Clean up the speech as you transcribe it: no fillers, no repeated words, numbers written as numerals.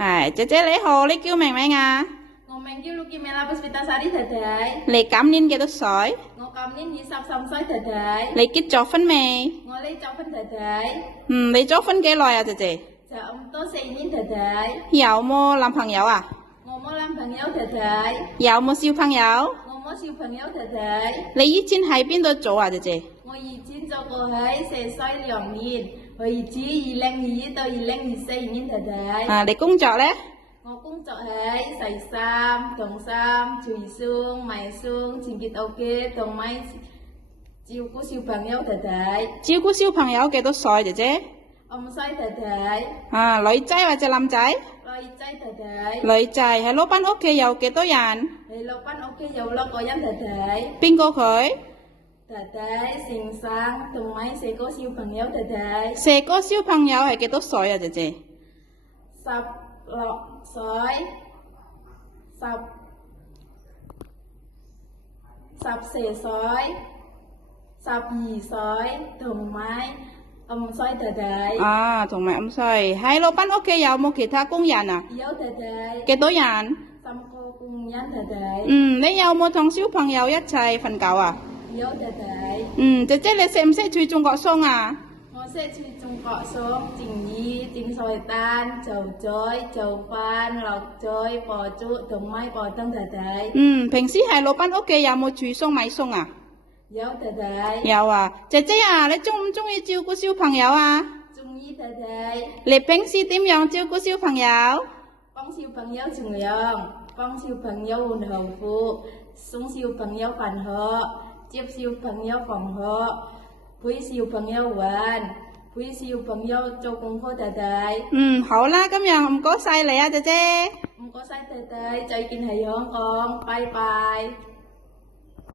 係，姐姐你好，你叫明明啊？我名叫Lukimela Puspitasari太太。你今年幾多歲？我今年23歲太太。你結咗婚未？我呢結婚太太。你咗婚幾耐啊，姐姐？就咁多4年太太。有冇男朋友啊？我冇男朋友太太。有冇小朋友？我冇小朋友太太。你以前喺邊度做啊，姐姐？我以前做過喺蛇西2年，我以至2021到2024年太太。啊，你工作咧？我工作喺洗衫、燙衫、捶箱、買箱、清潔屋企，同埋照顧小朋友太太。照顧小朋友幾多歲，姐姐？5歲太太。啊，女仔或者男仔？女仔太太。女仔喺老闆屋企有幾多人？喺老闆屋企有6個人太太。邊個佢？太太、先生同埋4個小朋友太太。4個小朋友係幾多歲啊，姐姐？16歲、14歲、12歲同埋5歲太太。啊，同埋5歲。喺老闆屋企有冇其他工人啊？有太太。幾多人？3個工人太太。你有冇同小朋友一齊瞓覺啊？有太太。姐姐你識唔識煮中國餸啊？我識煮中國餸，蒸魚、蒸菜蛋、做菜、做飯、落菜、煲粥同埋煲湯太太。平時喺老闆屋企有冇煮餸買餸啊？有太太。有啊，姐姐啊，你中唔中意照顧小朋友啊？中意太太。你平時點樣照顧小朋友？幫小朋友沖涼，幫小朋友換校服，送小朋友返學，接小朋友放學，陪小朋友玩，陪小朋友做功課太太。好啦，今日唔該晒你啊，姐姐。唔該晒太太，再見喺香港，拜拜。